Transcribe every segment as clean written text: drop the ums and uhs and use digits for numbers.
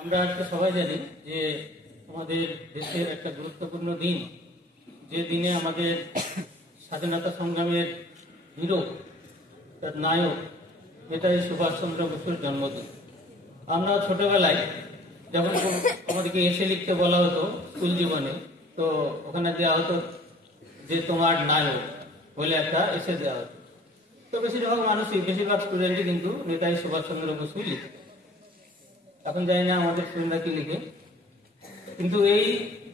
আমরা আজকে সবাই জানি যে আমাদের দেশের একটা গুরুত্বপূর্ণ দিন, যে দিনে আমাদের স্বাধীনতা সংগ্রামের হিরো, তার নায়ক নেতাজি সুভাষচন্দ্র বসুর জন্মদিন। আমরা ছোটবেলায় যখন আমাদেরকে এসে লিখতে বলা হতো স্কুল জীবনে, তো ওখানে দেওয়া হতো যে তোমার নায়ক বলে একটা এসে দেওয়া হতো। তো বেশিরভাগ স্টুডেন্টই কিন্তু নেতাজি সুভাষচন্দ্র বসু লিখে। এখন জানি না আমাদের স্টুডেন্টরা কি লিখে, কিন্তু এই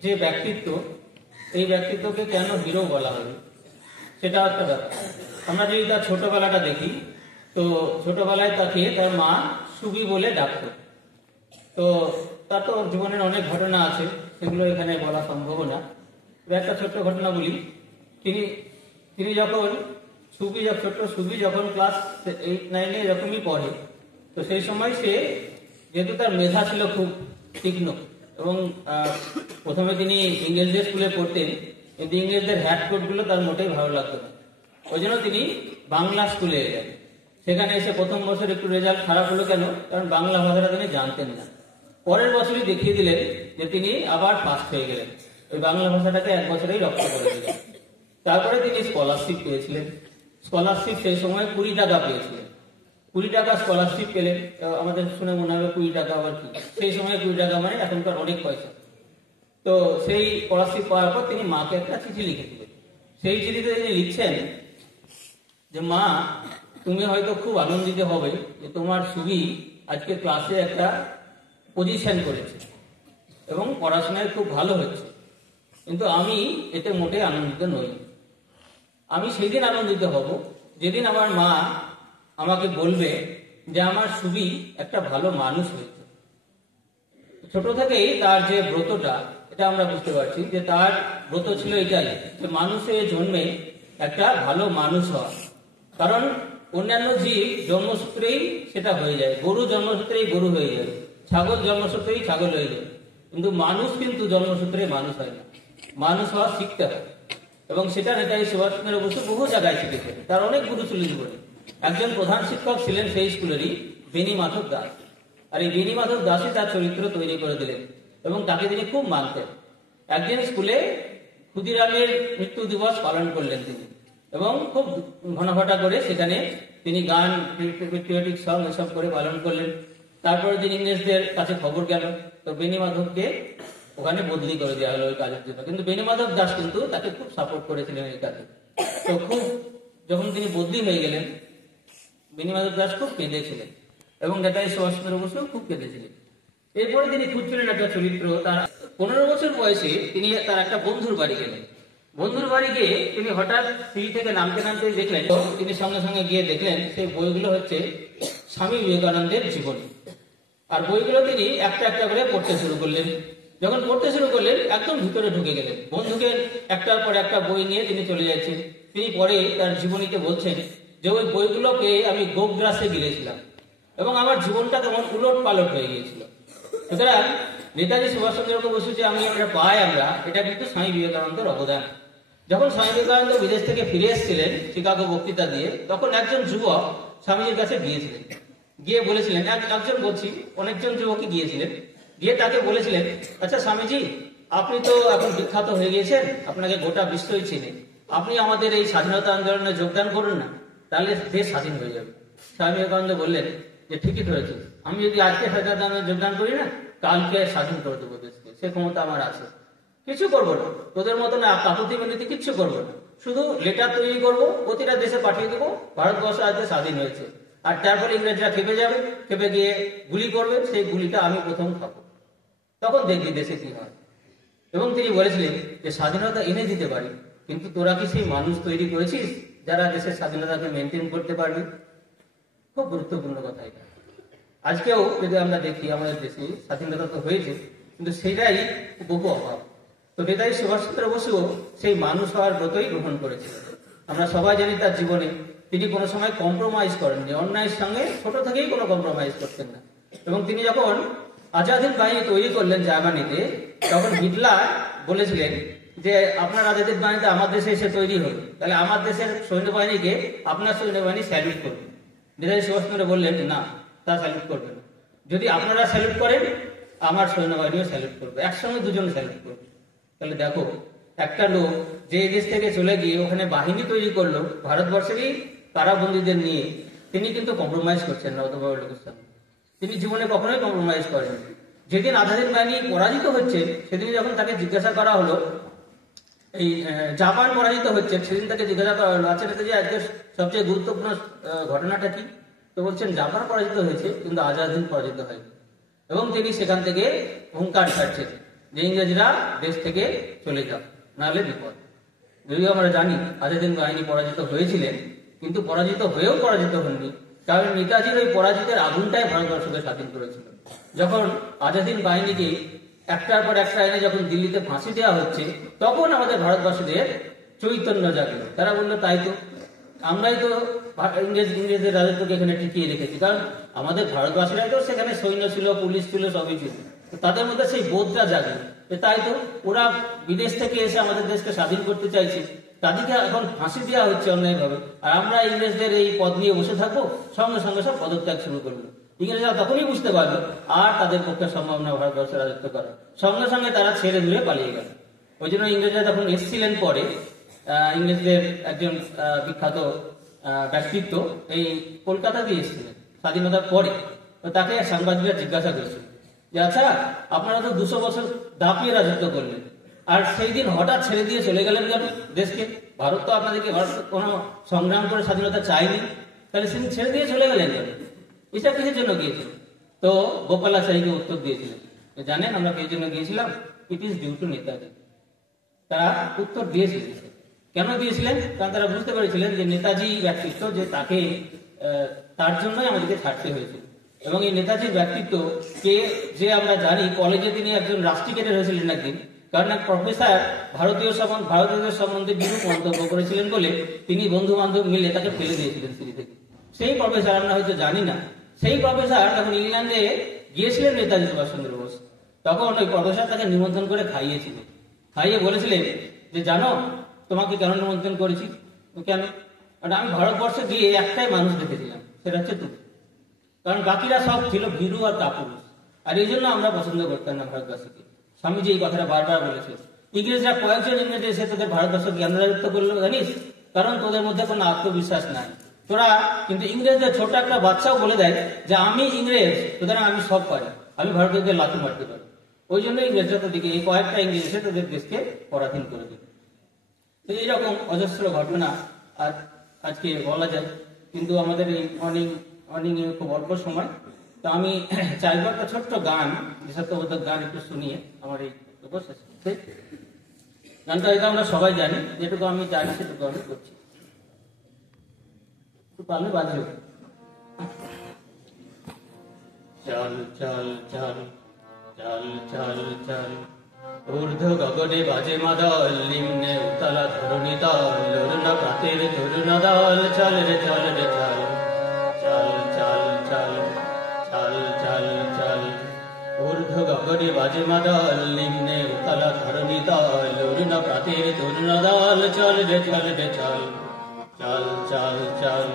যে ব্যক্তিত্ব, এই ব্যক্তিত্বকে কেন হিরো বলা হবে সেটা একটা ব্যাপার। আমরা যদি তার ছোটবেলাটা দেখি, তো ছোটবেলায় তাকে তার মা সুবি বলে ডাকতো। তো তার তো জীবনের অনেক ঘটনা আছে, সেগুলো এখানে বলা সম্ভব না। একটা ছোট্ট ঘটনা বলি। তিনি যখন ছোট্ট সুবি যখন ক্লাস 8-9 এরকমই পড়ে, তো সেই সময় সে, যেহেতু তার মেধা ছিল খুব তীক্ষ্ণ, এবং প্রথমে তিনি ইংরেজদের স্কুলে পড়তেন, কিন্তু ইংরেজদের হ্যাট কোটগুলো তার মোটেই ভালো লাগতো না। ওই জন্য তিনি বাংলা স্কুলে এলেন। সেখানে এসে প্রথম বছর একটু রেজাল্ট খারাপ হলো। কেন? কারণ বাংলা ভাষাটা তিনি জানতেন না। পরের বছরই দেখিয়ে দিলেন যে তিনি আবার ফার্স্ট হয়ে গেলেন, ওই বাংলা ভাষাটাকে এক বছরেই রপ্ত করে দিলেন। তারপরে তিনি স্কলারশিপ পেয়েছিলেন। স্কলারশিপ সেই সময় 20 টাকা পেয়েছিলেন। 20 টাকা স্কলারশিপ পেলেন। আমাদের শুনে মনে হবে 20 টাকা আবার কি, সেই সময় 20 টাকা মানে এখনকার অনেক পয়সা। তো সেই স্কলারশিপ পাওয়ার পর তিনি মাকে একটা চিঠি লিখেছিলেন। সেই চিঠিতে তিনি লিখছেন যে মা, তুমি হয়তো খুব আনন্দিত হবে যে তোমার সুবি আজকে ক্লাসে একটা পজিশন করেছে এবং পড়াশোনায় খুব ভালো হচ্ছে, কিন্তু আমি এতে মোটে আনন্দিত নই। আমি সেই দিন আনন্দিত হব যেদিন আমার মা আমাকে বলবে যে আমার সুবি একটা ভালো মানুষ হয়েছে। ছোট থেকেই তার যে ব্রতটা, এটা আমরা বুঝতে পারছি যে তার ব্রত ছিল এটাই, যে মানুষের জন্মে একটা ভালো মানুষ হওয়া। কারণ অন্যান্য জীব জন্মসূত্রেই সেটা হয়ে যায়, গরু জন্মসূত্রেই গরু হয়ে যায়, ছাগল জন্মসূত্রেই ছাগল হয়ে যায়, কিন্তু মানুষ কিন্তু জন্মসূত্রে মানুষ হয় না। মানুষ হওয়া শিখতে হয়, এবং সেটা নেতাজি সুভাষচন্দ্র বসু বহু জায়গায় শিখেছেন। তার অনেক গুরু ছিল জীবনে। একজন প্রধান শিক্ষক ছিলেন সেই স্কুলেরই, বেনি মাধব দাস। আর এই বেনি মাধব দাসই তার চরিত্র তৈরি করে দিলেন, এবং তাকে তিনি খুব মানতেন। একদিন স্কুলে ক্ষুদিরামের মৃত্যু দিবস পালন করলেন তিনি, এবং খুব ঘনঘটা করে সেখানে তিনি গান, পেট্রিয়টিক সং এসব করে পালন করলেন। তারপরে দিন ইংরেজদের কাছে খবর গেল, তো বেনি মাধবকে ওখানে বদলি করে দেওয়া হলো ওই কাজের জন্য। কিন্তু বেনি মাধব দাস কিন্তু তাকে খুব সাপোর্ট করেছিলেন এই কাজে। তো যখন তিনি বদলি হয়ে গেলেন, বেনি মাধব দাস খুব কেঁদেছিলেন, এবং নেতাজি সুভাষচন্দ্র বসু খুব কেঁদেছিলেন। এরপরে তিনি খুঁজছিলেন একটা চরিত্র। তার 15 বছর বয়সে তিনি তার একটা বন্ধুর বাড়ি গেলেন। বন্ধুর বাড়ি গিয়ে তিনি হঠাৎ সিঁড়ি থেকে নামতে নামতে দেখলেন, তিনি সঙ্গে সঙ্গে গিয়ে দেখলেন সেই বইগুলো হচ্ছে স্বামী বিবেকানন্দের জীবনী। আর বইগুলো তিনি একটা একটা করে পড়তে শুরু করলেন। যখন পড়তে শুরু করলেন, একদম ভিতরে ঢুকে গেলেন। বন্ধুকে একটার পর একটা বই নিয়ে তিনি চলে যাচ্ছেন। তিনি পরে তার জীবনীতে বলছেন যে ওই বইগুলো পেয়ে আমি গোগ্রাসে গিয়েছিলাম, এবং আমার জীবনটা কেমন উলট পালট হয়ে গিয়েছিল। সুতরাং নেতাজি সুভাষচন্দ্র বসু যে আমরা পাই, এটা কিন্তু স্বামী বিবেকানন্দের অবদান। যখন স্বামী বিবেকানন্দ বিদেশ থেকে ফিরে এসেছিলেন চিকাগো বক্তৃতা দিয়ে, তখন একজন যুবক স্বামীজির কাছে গিয়েছিলেন। গিয়ে বলেছিলেন, অনেকজন যুবকই গিয়েছিলেন, গিয়ে তাকে বলেছিলেন, আচ্ছা স্বামীজি, আপনি তো এখন বিখ্যাত হয়ে গিয়েছেন, আপনাকে গোটা বিশ্বই চিনে, আপনি আমাদের এই স্বাধীনতা আন্দোলনে যোগদান করুন না, তাহলে দেশ স্বাধীন হয়ে যাবে। স্বামী বিবেকানন্দ বললেন যে ঠিকই ধরেছিস, আমি যদি আজকে স্বাধীনতা আন্দোলনে যোগদান করি না, কালকে স্বাধীন করে দেবো দেশকে, সে ক্ষমতা আমার আছে। কিছু করবো না, তোদের মতো না কাকুতি মিনতি কিচ্ছু করবো না, শুধু লেটার তৈরি করবো, প্রতিটা দেশে পাঠিয়ে দেবো, ভারতবর্ষ আজকে স্বাধীন হয়েছে। আর তারপরে ইংরেজরা খেপে যাবে, খেপে গিয়ে গুলি করবে, সেই গুলিটা আমি প্রথম খাবো, তখন দেখবি দেশে কি হয়। এবং তিনি বলেছিলেন যে স্বাধীনতা এনে দিতে পারি, কিন্তু তোরা কি সেই মানুষ তৈরি করেছিস যারা দেশের স্বাধীনতাকে মেনটেন করতে পারবে? খুব গুরুত্বপূর্ণ কথা এটা। আজকেও যদি আমরা দেখি, আমাদের দেশে স্বাধীনতা তো হয়েছে, কিন্তু সেটাই বহু অভাব। তো নেতাজি সুভাষচন্দ্র বসুও সেই মানুষ হওয়ার ব্রতই গ্রহণ করেছিলেন। আমরা সবাই জানি তার জীবনে তিনি কোনো সময় কম্প্রোমাইজ করেননি, অন্যায়ের সঙ্গে ছোট থেকেই কোনো কম্প্রোমাইজ করতেন না। এবং তিনি যখন আজাদ হিন্দ বাহিনী তৈরি করলেন জার্মানিতে, তখন হিটলার বলেছিলেন যে আপনার আজাদ হিন্দ বাহিনীতে আমার দেশে এসে তৈরি হল, তাহলে আমার দেশের সৈন্যবাহিনীকে আপনার সৈন্যবাহিনী স্যালুট করবে। নেতাজি সুভাষচন্দ্র বললেন না, তা স্যালুট করবে না। যদি আপনারা স্যালুট করেন আমার সৈন্যবাহিনীও স্যালুট করবে, একসঙ্গে দুজন স্যালুট করবে। তাহলে দেখো, একটা লোক যে দেশ থেকে চলে গিয়ে ওখানে বাহিনী তৈরি করলো ভারতবর্ষেরই কারাবন্দীদের নিয়ে, তিনি কিন্তু কম্প্রোমাইজ করছেন না অত বড় লোকের সঙ্গে। তিনি জীবনে কখনোই কম্প্রোমাইজ করেন। যেদিন আজাদের বাহিনী পরাজিত হচ্ছে সেদিন যখন তাকে জিজ্ঞাসা করা হলো, এই জাপান পরাজিত হচ্ছে, সেদিন তাকে জিজ্ঞাসা করা হলো, আচ্ছা যে আজকে সবচেয়ে গুরুত্বপূর্ণ ঘটনাটা কি? তো বলছেন জাপান পরাজিত হয়েছে কিন্তু আজাদ পরাজিত হয়নি। এবং তিনি সেখান থেকে হুঙ্কার ছাড়ছেন যে ইংরেজরা দেশ থেকে চলে যাও, নাহলে বিপদ। যদিও আমরা জানি আজাদিন বাহিনী পরাজিত হয়েছিলেন, কিন্তু পরাজিত হয়েও পরাজিত হননি, কারণ নেতাজির ওই পরাজিতের আগুনটাই ভারতবর্ষকে স্বাধীন করেছিল। যখন আজাদিন বাহিনীকে একটার পর একটা এনে যখন দিল্লিতে ফাঁসি দেওয়া হচ্ছে, তখন আমাদের ভারতবাসীদের চৈতন্য জাগলো। তারা বললো তাই তো, আমরাই তো ইংরেজদের রাজত্বকে এখানে টিকিয়ে রেখেছি, কারণ আমাদের ভারতবাসীরাই তো সেখানে সৈন্য ছিল, পুলিশ ছিল, সবই ছিল। তাদের মধ্যে সেই বোধটা জাগলো, তাই তো ওরা বিদেশ থেকে এসে আমাদের দেশকে স্বাধীন করতে চাইছে, তাদেরকে এখন ফাঁসি দেওয়া হচ্ছে অন্যায়ভাবে, আর আমরা ইংরেজদের এই পদ নিয়ে বসে থাকবো। সঙ্গে সঙ্গে সব পদত্যাগ শুরু করলো। ইংরেজরা তখনই বুঝতে পারলো আর তাদের পক্ষে সম্ভব না ভারতবর্ষে রাজত্ব করা, সঙ্গে সঙ্গে তারা ছেড়ে দূরে পালিয়ে গেল। ওই জন্য ইংরেজরা যখন এসেছিলেন পরে, ইংরেজদের একজন বিখ্যাত ব্যক্তিত্ব এই কলকাতা দিয়ে এসেছিলেন স্বাধীনতার পরে, তো তাকে সাংবাদিকরা জিজ্ঞাসা করেছিল যে আচ্ছা আপনারা তো 200 বছর দাপিয়ে রাজত্ব করলেন, আর সেই দিন হঠাৎ ছেড়ে দিয়ে চলে গেলেন কেন দেশকে? ভারত তো আপনাদেরকে, ভারত কোনো সংগ্রাম করে স্বাধীনতা চায়নি, তাহলে সেদিন ছেড়ে দিয়ে চলে গেলেন কেন? এটা কিসের জন্য গিয়েছিল? তো গোপালাচারীকে উত্তর দিয়েছিলেন, জানেন আমরা কিসের জন্য গিয়েছিলাম? It is due to Netaji. তারা উত্তর দিয়েছিলেন। কেন দিয়েছিলেন? কারণ তারা বুঝতে পেরেছিলেন যে নেতাজি ব্যক্তিত্ব, যে তাকে তার জন্যই আমাদেরকে ছাড়তে হয়েছিল। এবং এই নেতাজির ব্যক্তিত্ব কে, যে আমরা জানি কলেজে তিনি একজন রাষ্ট্রিকেটের হয়েছিলেন একদিন, কারণ এক প্রফেসর ভারতীয়দের সম্বন্ধে বিরূপ মন্তব্য করেছিলেন বলে তিনি বন্ধু বান্ধব মিলে তাকে ফেলে দিয়েছিলেন সিঁড়ি থেকে। সেই প্রফেসর, আমরা হয়তো জানি না, সেই প্রফেসর যখন ইংল্যান্ডে গিয়েছিলেন নেতাজি সুভাষচন্দ্র বোস, তখন ওই প্রফেসর তাকে নিমন্ত্রণ করে খাইয়েছিলেন। খাইয়ে বলেছিলেন যে জানো তোমাকে কেন নিমন্ত্রণ করেছি? কেন? আমি ভারতবর্ষে গিয়ে একটাই মানুষ দেখেছিলাম, সেটা হচ্ছে তুমি। কারণ বাকিরা সব ছিল ভীরু আর কাপুরুষ, আর এই জন্য আমরা পছন্দ করতাম না ভারতবাসীকে। স্বামীজি এই কথাটা বারবার বলেছে। ইংরেজরা কয়েকজন ইংরেজ এসে তোদের ভারতবর্ষকে জ্ঞানরাজত্ব করলো জানিস, কারণ তোদের মধ্যে কোনো আত্মবিশ্বাস নাই। তোরা কিন্তু ইংরেজদের ছোট একটা বাচ্চাও বলে দেয় যে আমি ইংরেজ, সুতরাং আমি সব পারি, আমি ভারতীয়দের লাথি মারতে পারি। ওই জন্য ইংরেজরা তোদিকে এই কয়েকটা ইংরেজ এসে তোদের দেশকে পরাধীন করে দিল। তো এইরকম অজস্র ঘটনা আর আজকে বলা যায়, কিন্তু আমাদের এই অনেক খুব অল্প সময়। তো আমি চাইবো একটা ছোট্ট গান, দেশাত্মবোধক গান একটু শুনিয়ে আমার এই শেষ করতে। গানটা হয়তো আমরা সবাই জানি, যেটুকু আমি জানি সেটুকু আমি করছি, একটু পারলে বাজবে। চল চল চল চল চল চল, ঊর্ধ্ব গগনে বাজে মাদল, নিম্নে উতলা ধরণী তল, অরুণ প্রাতের তরুণ দল, চল রে চল রে চল, চল চল চল চল চল চল। ঊর্ধ্ব গগনে বাজে মাদল, নিম্নে উতলা ধরণী তল, অরুণ প্রাতের তরুণ দল, চল রে চল রে চল, চল চল চল।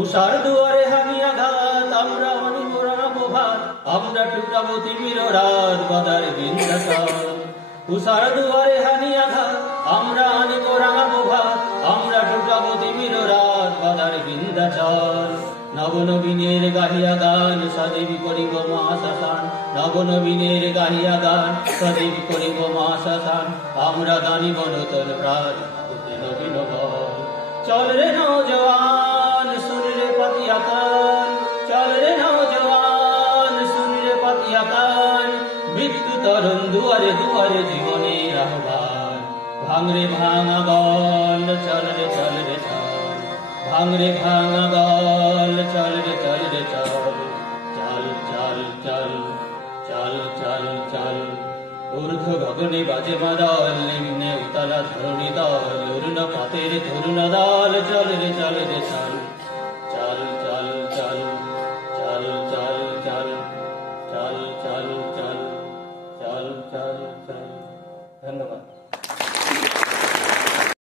উষার দুয়ারে হানি আঘাত, আমরা অনিব রাঙাব ভাত, আমরা টুকরাবো তিমির রাত, বাদার বিন্ধ্যাচল। উষার দুয়ারে হানি আঘাত, আমরা অনিব রাঙাব ভাত, আমরা টুকরাবো তিমির রাত, বাদার বিন্ধ্যাচল। নবনবীনের গাহিয়া গান, সদেবী করিব মহাশ্মশান, নবনবীনের গাহিয়া গান, সদেবী করিব মহাশ্মশান, আমরা দানিব নতুন প্রাণ, নবীন বল। চল রে নওজওয়ান, শুন রে পাতিয়া কান, চল রে নওজওয়ান, শুন রে পাতিয়া কান, মৃত্যু তরুণ দুয়ারে দুয়ারে জীবনের আহ্বান। ভাঙরে ভাঙা গল, চল রে চল রে চল, ভাঙরে ভাঙা গল, চল রে চল রে চল, চল চল চল চল চল চল। ঊর্ধ্ব গগনে বাজে মাদল, নিম্নে উতলা ধরণী দল, অরুণ প্রাতের তরুণ দল, চল রে চল রে চল, চল চল চল চল চল চল চল চল চল চল চল চল। ধন্যবাদ।